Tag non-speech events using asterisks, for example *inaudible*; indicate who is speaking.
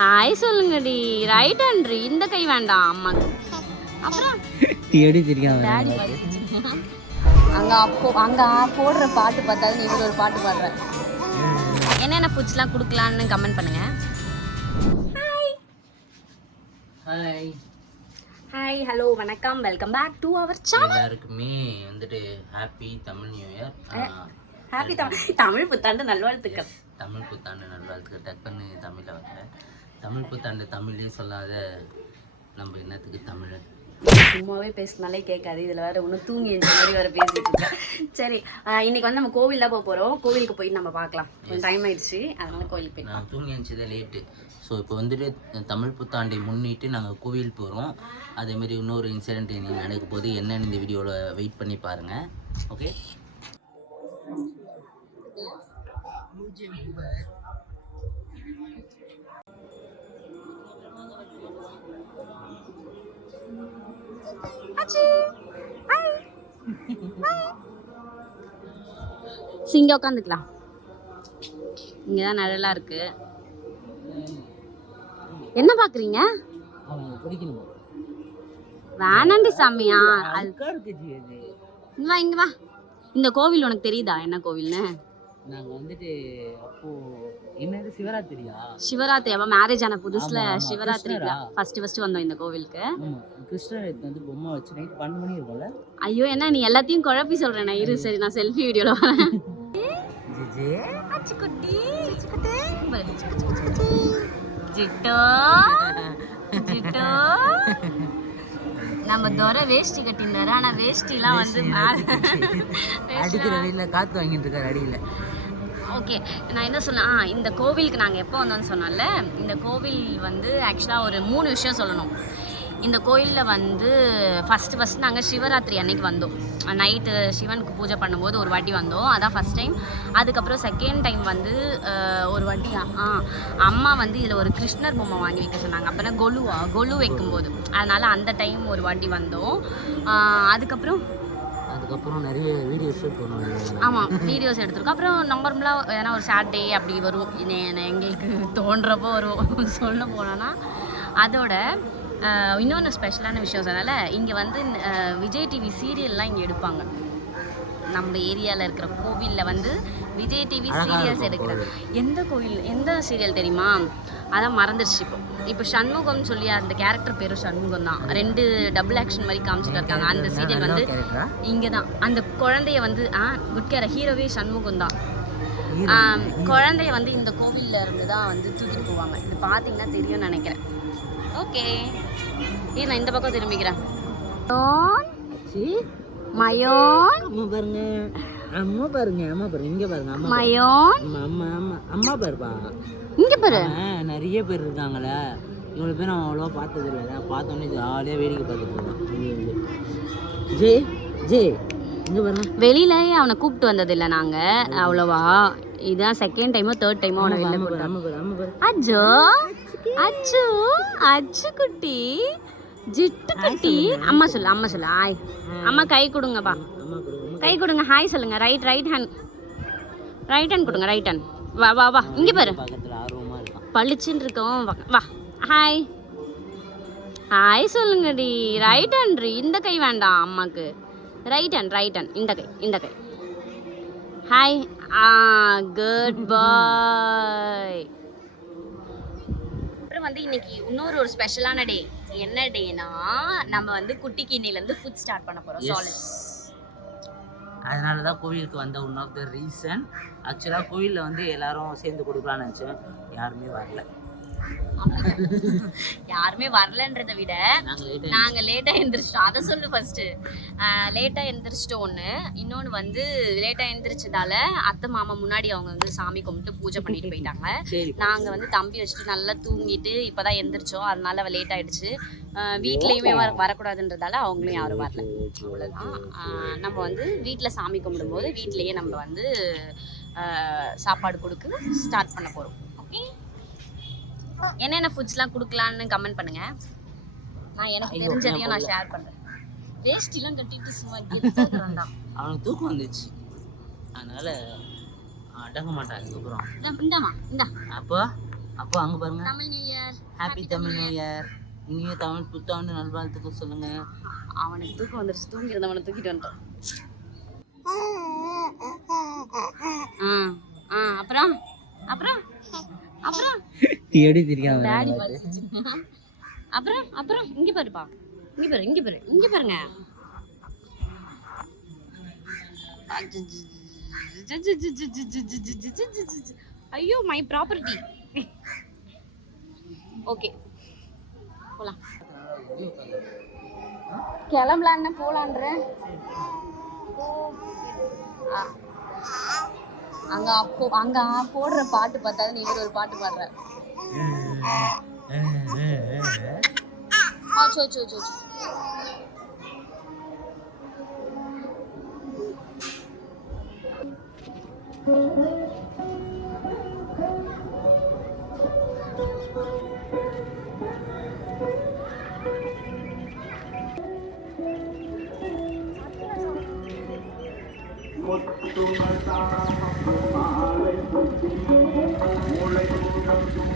Speaker 1: Hi சொல்லுங்கடி. Right ஹேண்ட்ரி இந்த கை வேண்டாம் அம்மாக்கு. அப்புறம்?
Speaker 2: எப்படி தெரியும்
Speaker 1: அங்க அப்போ அங்க போடுற பாட்டு பார்த்தாலும் நீங்க ஒரு பாட்டு பாடுற. என்னென்ன ஃபுட்ஸ்லாம் கொடுக்கலான்னு கமெண்ட் பண்ணுங்க.
Speaker 2: ஹாய்
Speaker 1: ஹாய் ஹலோ வணக்கம். Welcome back to our channel
Speaker 2: எல்லாருக்குமே வந்துட்டு happy Tamil new year
Speaker 1: happy Tamil Tamil புத்தாண்டு நல்வாழ்த்துக்கள்.
Speaker 2: தமிழ் புத்தாண்டு நல்வாழ்த்துக்கள். டக்குன்னு தமிழில் வரல. தமிழ் புத்தாண்டு தமிழ்லேயே சொல்லாத நம்ம என்னத்துக்கு தமிழ்?
Speaker 1: சும்மாவே பேசினாலே கேட்காது. இதில் வேற ஒன்றும் தூங்கி எழுந்த மாதிரி வேற பேசிட்டு சரி இன்னைக்கு வந்து நம்ம கோவில் தான் போக போகிறோம் கோவிலுக்கு போய் நம்ம பார்க்கலாம். கொஞ்சம் டைம் ஆயிடுச்சு. அதனால கோவிலுக்கு போய்
Speaker 2: நான் தூங்கி எழுந்ததே லேட்டு ஸோ இப்போ வந்துட்டு தமிழ் புத்தாண்டை முன்னிட்டு நாங்கள் கோவில் போகிறோம் அதேமாரி இன்னொரு இன்சிடென்ட் இன்னைக்கு நடக்க போது என்னன்னு இந்த வீடியோவில் வெயிட் பண்ணி பாருங்கள் ஓகே
Speaker 1: இங்கே உட்காந்துக்கலாம் இங்கே தான் நிழலா இருக்கு. என்ன பார்க்குறீங்க வேணாண்டி சாமியா இங்க வா இங்க வா. இந்த கோவில் உனக்கு தெரியுதா? என்ன கோவில்னு?
Speaker 2: நாங்கள் வந்துட்டு அப்போ என்னது சிவராத்திரியா?
Speaker 1: சிவராத்திரி அப்போ மேரேஜ் ஆன புதுசுல. சிவராத்திரிக்கு
Speaker 2: கிருஷ்ணரா?
Speaker 1: ஃபர்ஸ்ட் ஃபர்ஸ்ட் வந்தோம் இந்த கோவிலுக்கு.
Speaker 2: கிருஷ்ணர் வந்து பொம்மை வச்சு நைட் பன்னெண்டு மணி இருக்கும்ல?
Speaker 1: ஐயோ என்ன நீ எல்லாத்தையும் குழப்பி சொல்றேன் நான் இரு சரி நான் செல்ஃபி வீடியோல வரேன்.
Speaker 2: ஜிஜே.
Speaker 1: அச்சுக்குட்டி ஜிட்டோ ஜிட்டோ. நம்ம துரை வேஷ்டி கட்டியிருந்தாரு ஆனா வேஷ்டிலாம் வந்து
Speaker 2: அடிக்கிற வெயில காத்து வாங்கிட்டு இருக்காரு அடியில.
Speaker 1: ஓகே நான் என்ன சொன்னேன் ஆ இந்த கோவிலுக்கு நாங்கள் எப்போ வந்தோம்னு சொன்னோம்ல இந்த கோவில் வந்து ஆக்சுவலாக ஒரு மூணு விஷயம் சொல்லணும். இந்த கோயிலில் வந்து ஃபஸ்ட்டு ஃபஸ்ட் நாங்கள் சிவராத்திரி அன்னைக்கு வந்தோம். நைட்டு சிவனுக்கு பூஜை பண்ணும்போது ஒரு வாட்டி வந்தோம். அதான் ஃபஸ்ட் டைம் அதுக்கப்புறம் செகண்ட் டைம் வந்து ஒரு வாட்டி ஆ அம்மா வந்து இதில் ஒரு கிருஷ்ணர் பொம்மை வாங்கி வைக்க சொன்னாங்க. அப்புறம் கொலுவா கொலு வைக்கும்போது. அதனால் அந்த டைம் ஒரு வாட்டி வந்தோம். அதுக்கப்புறம்
Speaker 2: அதுக்கப்புறம் நிறைய வீடியோ ஷூட் பண்ணுவாங்க
Speaker 1: ஆமாம் வீடியோஸ் எடுத்திருக்கோம். அப்புறம் நார்மலாக எதனா ஒரு சாட்டர்டே அப்படி வரும். எங்களுக்கு தோன்றப்போ வரும். சொல்ல போனோன்னா அதோட இன்னொன்று ஸ்பெஷலான விஷயம் சொன்னால இங்கே வந்து விஜய் டிவி சீரியல்லாம் இங்கே எடுப்பாங்க. நம்ம ஏரியாவில் இருக்கிற கோவிலில் வந்து விஜய் டிவி சீரியல்ஸ்
Speaker 2: இருக்கும்
Speaker 1: எடுக்கிற எந்த கோவில் எந்த சீரியல் தெரியுமா? அதான் மறந்துருச்சு இப்போ. இப்போ சண்முகம்னு சொல்லி அந்த கேரக்டர் பேரும் சண்முகம் தான். ரெண்டு டபுள் ஆக்ஷன் மாதிரி காமிச்சிட்டு இருக்காங்க. அந்த சீரியல் வந்து இங்கே தான் அந்த குழந்தைய வந்து ஆ குட் கேர ஹீரோவே சண்முகம் தான். குழந்தைய வந்து இந்த கோவில்ல இருந்து தான் வந்து தூக்கிட்டு போவாங்க. இது பார்த்தீங்கன்னா தெரியும்னு நினைக்கிறேன். ஓகே இது நான் இந்த பக்கம் திரும்பிக்கிறேன். மயோன்
Speaker 2: பாருங்க. அம்மா பாருங்க அம்மா பாருங்க இங்க பாருங்க அம்மா
Speaker 1: மயோன்?
Speaker 2: அம்மா அம்மா அம்மா பாருப்பா.
Speaker 1: இங்க பாரு.
Speaker 2: நிறைய பேர் இருக்காங்களே இவ்வளோ பேர் நான் அவ்வளோவா பார்த்தது இல்லை. பார்த்தோன்னே ஜாலியாக வேடிக்கை பார்த்துட்டு ஜே ஜே இங்கே பாருங்க
Speaker 1: வெளியிலயே அவனை கூப்பிட்டு வந்தது இல்லை நாங்க. அவ்வளவா. இதுதான் செகண்ட் டைமோ தேர்ட் டைமோ அவனை வெளில
Speaker 2: பாரு
Speaker 1: அஜோ அச்சு அச்சு குட்டி. ஜிட்டு குட்டி. அம்மா சொல்லு அம்மா சொல்லு. ஆய். அம்மா கை கொடுங்கப்பா.
Speaker 2: கொடுங்க
Speaker 1: கை கொடுங்க. ஹாய் சொல்லுங்க. Right right hand right hand கொடுங்க ரைட் ஹேண்ட் வா வா வா. இங்க பாரு.
Speaker 2: பக்கத்தில் ஆர்வமாக இருக்கான்.
Speaker 1: பளிச்சுன்னு இருக்கோம். வா, வா. ஹாய் ஹாய் சொல்லுங்கடி. ரைட் ஹேண்ட்ரி இந்த கை வேண்டாம் அம்மாக்கு. ரைட் ஹேண்ட் ரைட் ஹேண்ட் இந்த கை இந்த கை. ஹாய் ஆ குட் பாய் *laughs* அப்புறம் வந்து இன்னைக்கு இன்னொரு ஒரு ஸ்பெஷலான டே என்ன டேனா நம்ம வந்து குட்டி கிண்ணிலேருந்து ஃபுட் ஸ்டார்ட் பண்ண போகிறோம் சாலிட்
Speaker 2: அதனால தான் கோவிலுக்கு வந்த ஒன் ஆஃப் த ரீசன் ஆக்சுவலாக கோவிலில் வந்து எல்லாரும் சேர்ந்து கொடுக்கலாம்னு நினச்சேன். யாருமே வரல.
Speaker 1: யாருமே வரலன்றதை விட நாங்க லேட்டா எந்திரிச்சிட்டோம். அதை சொல்லு ஃபர்ஸ்ட் லேட்டா எந்திரிச்சிட்டோம் ஒன்று இன்னொன்று வந்து லேட்டா எந்திரிச்சதால அத்தை மாமா முன்னாடி அவங்க வந்து சாமி கும்பிட்டு பூஜை பண்ணிட்டு போயிட்டாங்க. நாங்க வந்து தம்பி வச்சுட்டு நல்லா தூங்கிட்டு இப்பதான் எந்திரிச்சோம். அதனால லேட் ஆயிடுச்சு. வீட்லயுமே வர வரக்கூடாதுன்றதால அவங்களும் யாரும் வரல. அவ்வளோதான் ஆஹ் நம்ம வந்து வீட்டில் சாமி கும்பிடும்போது வீட்லயே நம்ம வந்து சாப்பாடு கொடுக்க ஸ்டார்ட் பண்ண போறோம். ஓகே என்னென்ன ஃபுட்ஸ்லாம் கொடுக்கலான்னு கமெண்ட் பண்ணுங்க. நான் எனக்கு தெரிஞ்சதையும் நான் ஷேர் பண்றேன். வேஷ்டிலாம் கட்டிட்டு சும்மா
Speaker 2: அவனுக்கு தூக்கம் வந்துச்சு அதனால அடங்க மாட்டான் அதுக்கப்புறம்.
Speaker 1: இந்தாமா இந்தா.
Speaker 2: அப்போ அப்போ அங்கே பாருங்க.
Speaker 1: Tamil new year
Speaker 2: happy Tamil new year இனிய தமிழ் புத்தாண்டு நல்வாழ்த்துக்கள் சொல்லுங்க.
Speaker 1: அவனுக்கு தூக்கம் வந்துருச்சு. தூங்கி இருந்தவனை தூக்கிட்டு வந்துட்டான். *laughs* ஆ ஆ அப்புறம்? அப்புறம்? அப்புறம்?
Speaker 2: எப்படி தெரியாம
Speaker 1: அப்புறம் அப்புறம் இங்க பாருப்பா இங்க பாரு இங்க பாரு இங்க பாருங்க. ஐயோ மை ப்ராப்பர்ட்டி ஓகே போலாம். கிளம்பலான்னு போலான்ற. அங்க அப்போ அங்க போடுற பாட்டு பார்த்தா நீ இவர் ஒரு பாட்டு பாடுற. 아, 저, 저, 저, 저.
Speaker 3: 꽃도 날따라 바쁜 마음의 꽃이 몰래 돌아오고